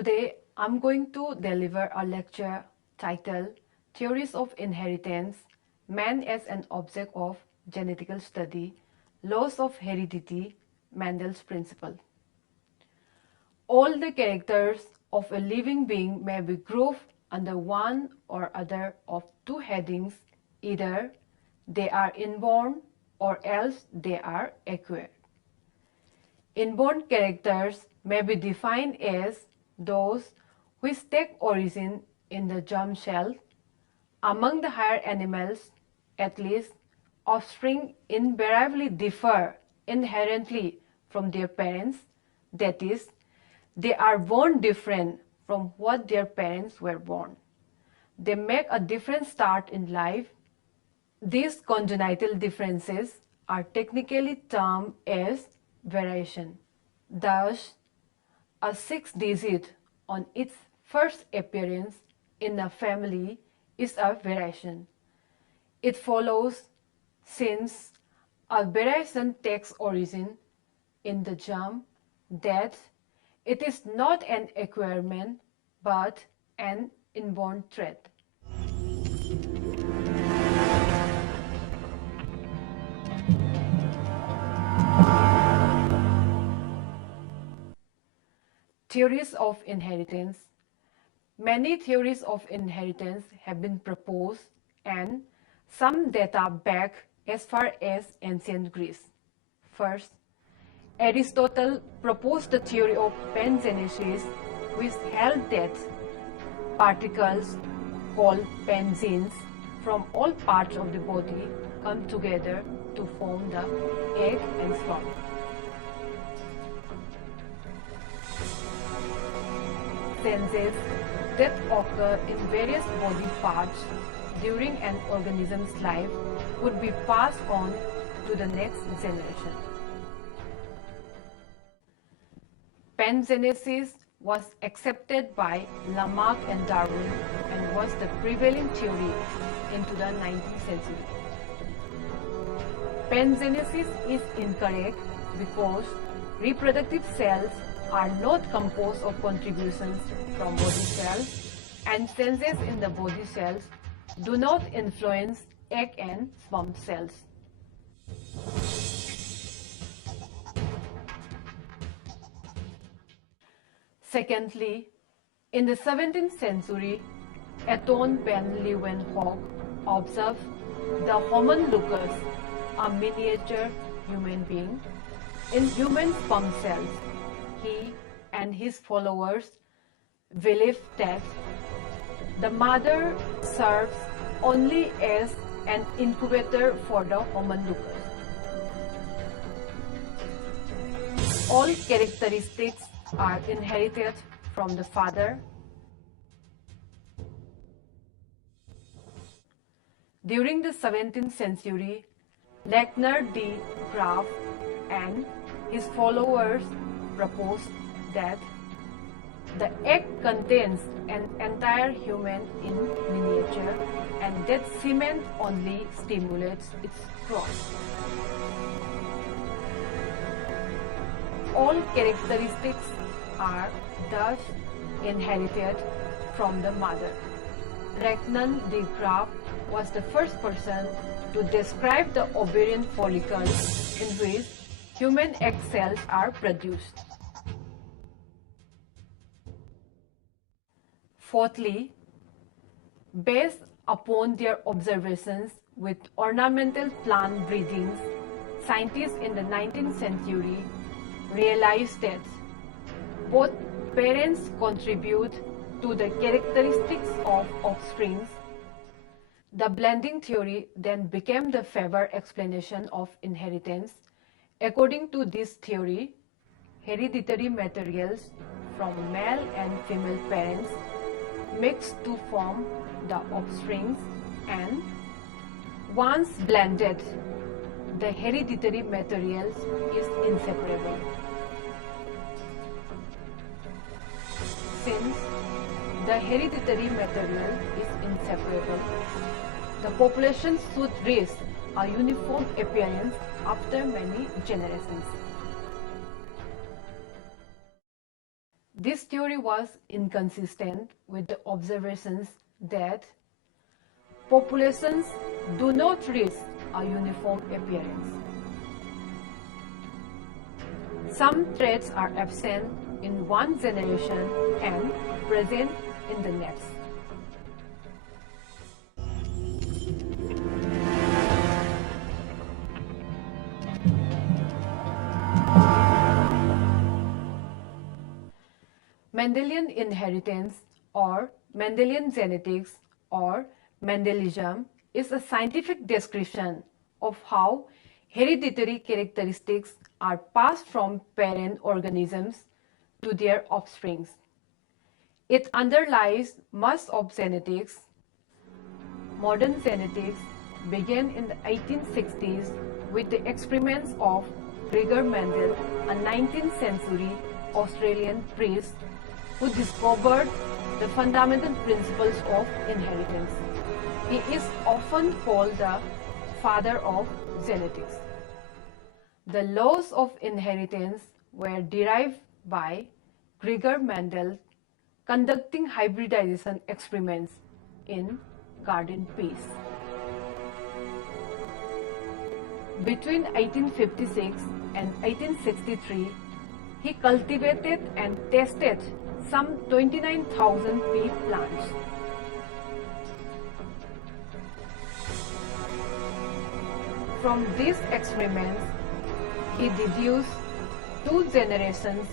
Today, I'm going to deliver a lecture titled Theories of Inheritance, Man as an Object of Genetical Study, Laws of Heredity, Mendel's Principle. All the characters of a living being may be grouped under one or other of two headings, either they are inborn or else they are acquired. Inborn characters may be defined as those which take origin in the germ cell. Among the higher animals, at least, offspring invariably differ inherently from their parents, that is, they are born different from what their parents were born. They make a different start in life. These congenital differences are technically termed as variation. Thus, a sixth digit on its first appearance in a family is a variation. It follows, since a variation takes origin in the germ, that it is not an acquirement but an inborn trait. Theories of inheritance. Many theories of inheritance have been proposed, and some data back as far as ancient Greece. First, Aristotle proposed the theory of pangenesis, which held that particles called pangenes from all parts of the body come together to form the egg and sperm. Changes that occur in various body parts during an organism's life would be passed on to the next generation. Pangenesis was accepted by Lamarck and Darwin and was the prevailing theory into the 19th century. Pangenesis is incorrect because reproductive cells are not composed of contributions from body cells, and changes in the body cells do not influence egg and sperm cells. Secondly, in the 17th century, Anton van Leeuwenhoek observed the homunculus, a miniature human being, in human sperm cells. He and his followers believed that the mother serves only as an incubator for the homunculus. All characteristics are inherited from the father. During the 17th century, Lechner de Graaf and his followers proposed that the egg contains an entire human in miniature and that semen only stimulates its growth. All characteristics are thus inherited from the mother. Lechner de Graaf was the first person to describe the ovarian follicle in which human egg cells are produced. Fourthly, based upon their observations with ornamental plant breedings, scientists in the 19th century realized that both parents contribute to the characteristics of offspring. The blending theory then became the favored explanation of inheritance. According to this theory, hereditary materials from male and female parents mix to form the offspring, and once blended, the hereditary materials is inseparable. Since the hereditary material is inseparable, the population should reach a uniform appearance after many generations. This theory was inconsistent with the observations that populations do not reach a uniform appearance. Some traits are absent in one generation and present in the next. Mendelian inheritance or Mendelian genetics or Mendelism is a scientific description of how hereditary characteristics are passed from parent organisms to their offspring. It underlies much of genetics. Modern genetics began in the 1860s with the experiments of Gregor Mendel, a 19th century Australian priest who discovered the fundamental principles of inheritance. He is often called the father of genetics. The laws of inheritance were derived by Gregor Mendel conducting hybridization experiments in garden peas. Between 1856 and 1863, he cultivated and tested some 29,000 pea plants. From these experiments, he deduced two generations,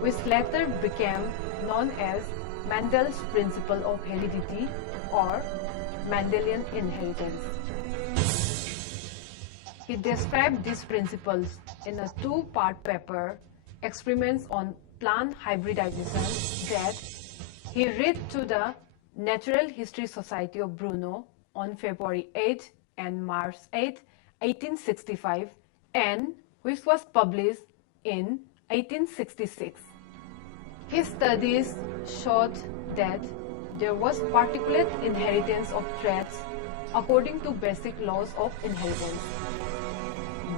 which later became known as Mendel's principle of heredity or Mendelian inheritance. He described these principles in a two-part paper, Experiments on Plant Hybridization, that he read to the Natural History Society of Brno on February 8 and March 8, 1865, and which was published in 1866. His studies showed that there was particulate inheritance of traits according to basic laws of inheritance.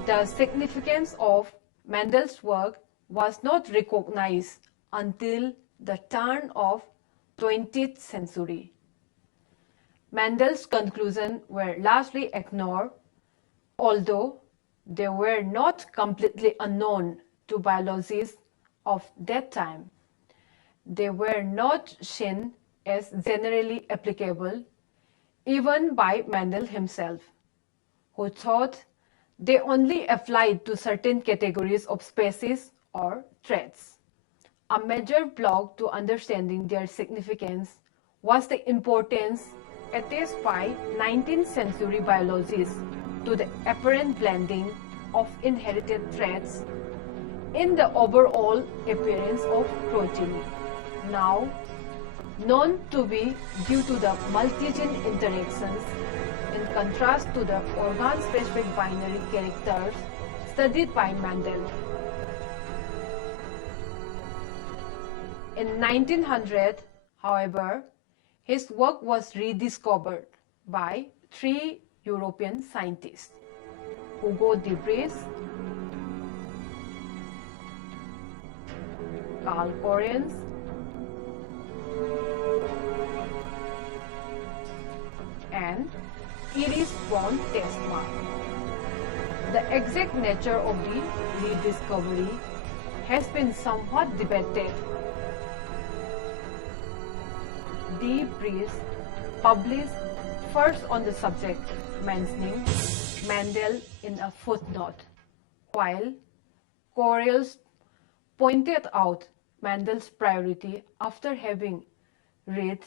The significance of Mendel's work was not recognized until the turn of 20th century. Mendel's conclusions were largely ignored, although they were not completely unknown to biologists of that time. They were not seen as generally applicable even by Mendel himself, who thought they only applied to certain categories of species or traits. A major block to understanding their significance was the importance attached by 19th century biologists to the apparent blending of inherited traits in the overall appearance of progeny, now known to be due to the multi-gene interactions, in contrast to the organ-specific binary characters studied by Mendel. In 1900, however, his work was rediscovered by three European scientists, Hugo de Vries, Carl Correns, and Iris von Testmark. The exact nature of the rediscovery has been somewhat debated. De Vries published first on the subject, mentioning Mendel in a footnote, while Correns pointed out Mendel's priority after having read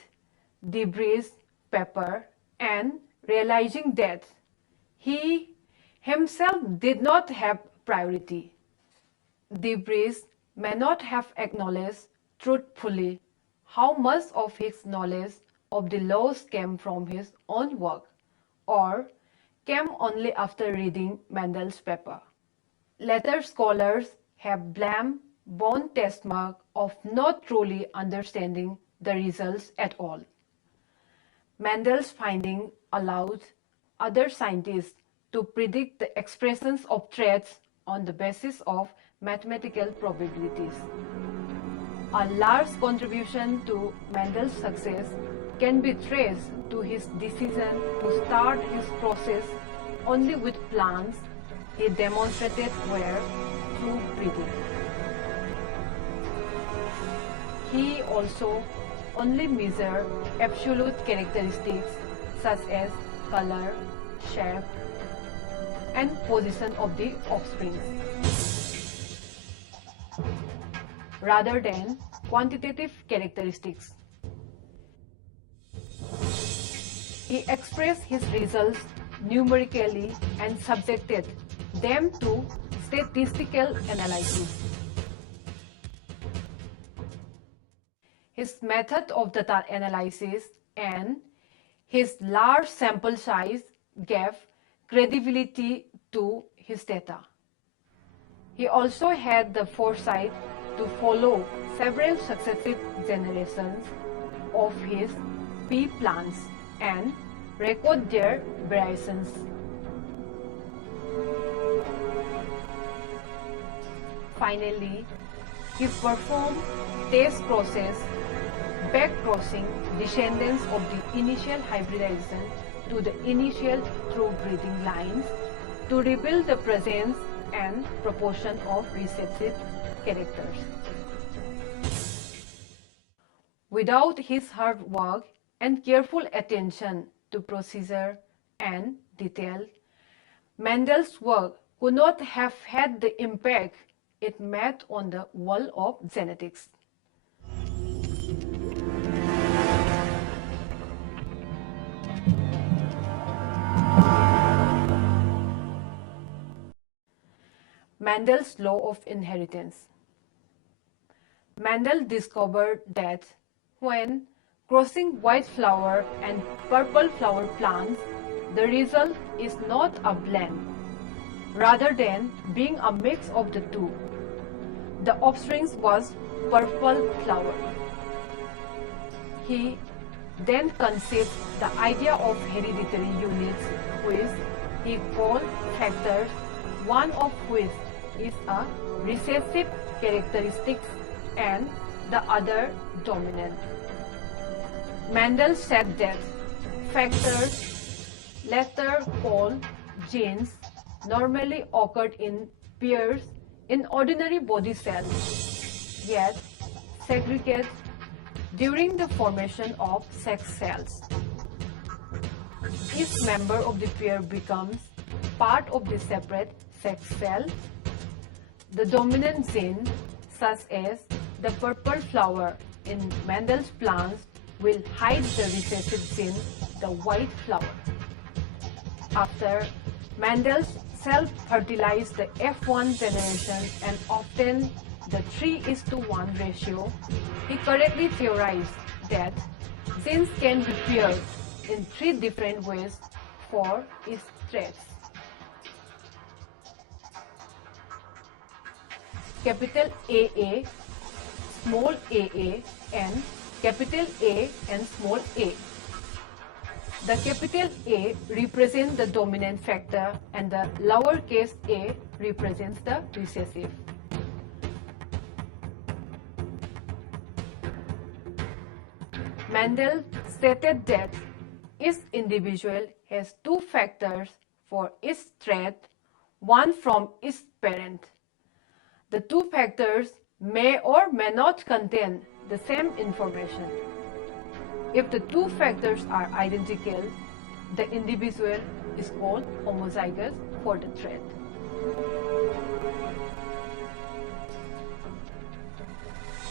De Vries' paper and realizing that he himself did not have priority. De Vries may not have acknowledged truthfully how much of his knowledge of the laws came from his own work or came only after reading Mendel's paper. Later scholars have blamed von Testmark of not truly understanding the results at all. Mendel's finding allowed other scientists to predict the expressions of traits on the basis of mathematical probabilities. A large contribution to Mendel's success can be traced to his decision to start his process only with plants he demonstrated were through breeding. He also only measured absolute characteristics such as color, shape, and position of the offspring, rather than quantitative characteristics. He expressed his results numerically and subjected them to statistical analysis. His method of data analysis and his large sample size gave credibility to his data. He also had the foresight to follow several successive generations of his pea plants and record their variations. Finally, he performed test crosses, back crossing descendants of the initial hybridization to the initial true breeding lines to reveal the presence and proportion of recessive characters. Without his hard work and careful attention to procedure and detail, Mendel's work could not have had the impact it made on the world of genetics. Mendels Law of Inheritance. Mendel discovered that when crossing white flower and purple flower plants, the result is not a blend, rather than being a mix of the two. The offspring was purple flower. He then conceived the idea of hereditary units, which he called factors, one of which is a recessive characteristic and the other dominant. Mendel said that factors, later called genes, normally occurred in pairs in ordinary body cells, yet segregate during the formation of sex cells. Each member of the pair becomes part of the separate sex cell. The dominant gene, such as the purple flower in Mendel's plants, will hide the recessive gene, the white flower. After Mendel's self-fertilized the F1 generation and obtained the 3:1 ratio, he correctly theorized that genes can be paired in 3 different ways for each trait. Capital AA, small aa, and capital A and small a. The capital A represents the dominant factor and the lowercase a represents the recessive. Mendel stated that each individual has 2 factors for each trait, one from each parent. The 2 factors may or may not contain the same information. If the 2 factors are identical, the individual is called homozygous for the trait.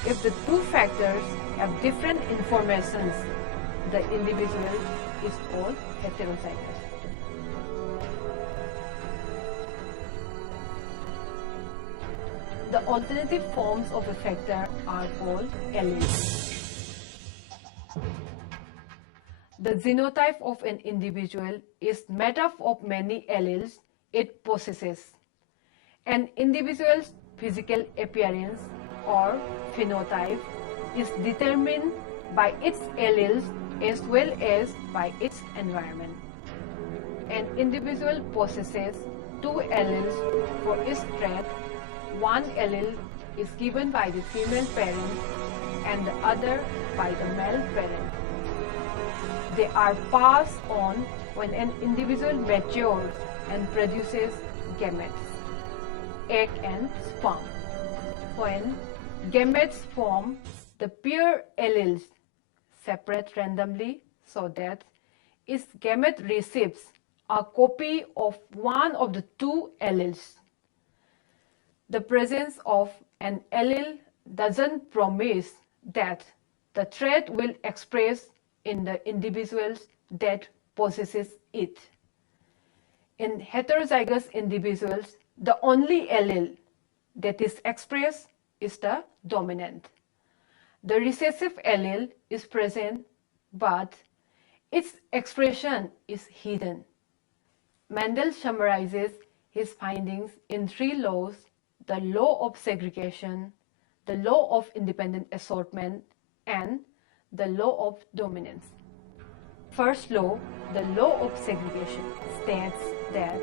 If the 2 factors have different informations, the individual is called heterozygous. The alternative forms of a factor are called alleles. The genotype of an individual is made up of many alleles it possesses. An individual's physical appearance or phenotype is determined by its alleles as well as by its environment. An individual possesses 2 alleles for each trait. One allele is given by the female parent and the other by the male parent. They are passed on when an individual matures and produces gametes, egg and sperm. When gametes form, the pair alleles separate randomly so that its gamete receives a copy of one of the two alleles. The presence of an allele doesn't promise that the trait will express in the individuals that possesses it. In heterozygous individuals, the only allele that is expressed is the dominant. The recessive allele is present, but its expression is hidden. Mendel summarizes his findings in three laws: the law of segregation, the law of independent assortment, and the law of dominance. First law, the law of segregation, states that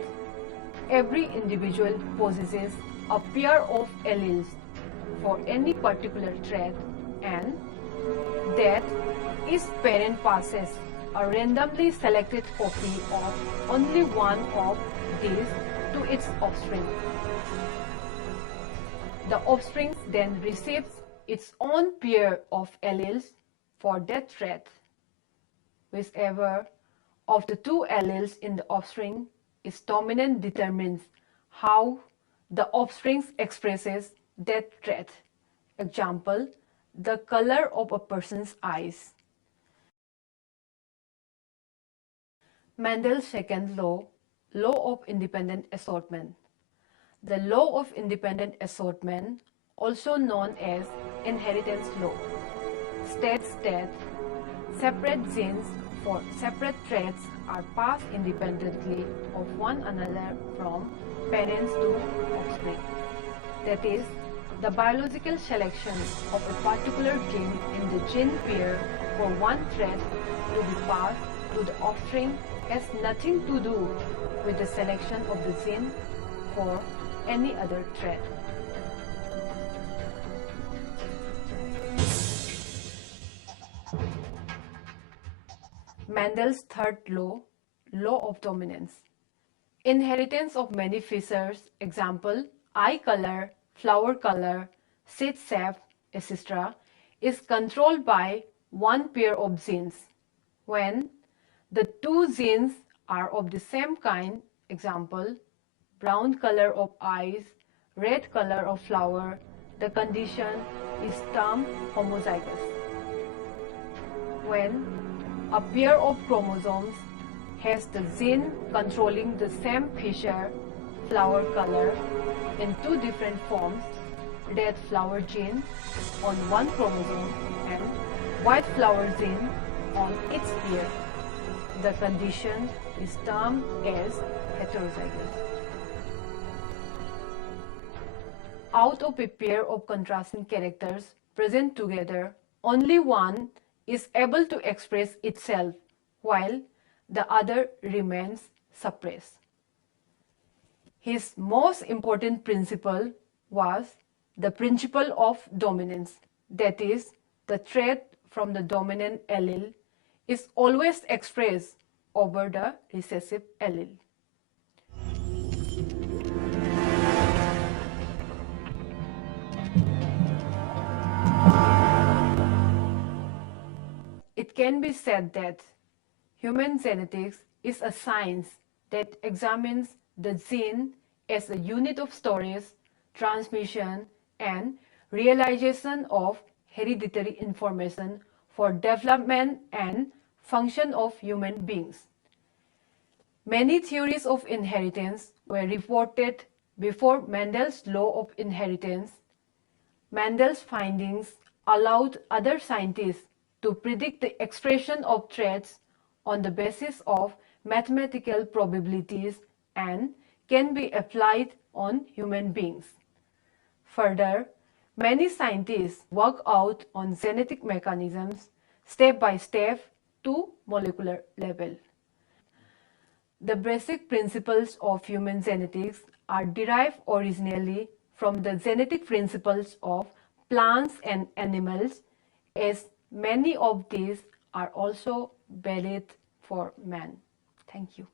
every individual possesses a pair of alleles for any particular trait, and that each parent passes a randomly selected copy of only one of these to its offspring. The offspring then receives its own pair of alleles for that trait. Whichever of the two alleles in the offspring is dominant determines how the offspring expresses that trait. Example, the color of a person's eyes. Mendel's second law, law of independent assortment. The law of independent assortment, also known as inheritance law, states that separate genes for separate traits are passed independently of one another from parents to offspring. That is, the biological selection of a particular gene in the gene pair for one trait to be passed to the offspring has nothing to do with the selection of the gene for any other trait. Mendel's third law, law of dominance. Inheritance of many features, example, eye color, flower color, seed shape, etc., is controlled by one pair of genes. When the two genes are of the same kind, example, brown color of eyes, red color of flower, the condition is termed homozygous. When a pair of chromosomes has the gene controlling the same feature, flower color, in two different forms, red flower gene on one chromosome and white flower gene on its pair, the condition is termed as heterozygous. Out of a pair of contrasting characters present together, only one is able to express itself while the other remains suppressed. His most important principle was the principle of dominance, that is, the trait from the dominant allele is always expressed over the recessive allele. It can be said that human genetics is a science that examines the gene as a unit of storage, transmission, and realization of hereditary information for development and function of human beings. Many theories of inheritance were reported before Mendel's law of inheritance. Mendel's findings allowed other scientists to predict the expression of traits on the basis of mathematical probabilities and can be applied on human beings. Further, many scientists work out on genetic mechanisms step by step to molecular level. The basic principles of human genetics are derived originally from the genetic principles of plants and animals as many of these are also valid for men. Thank you.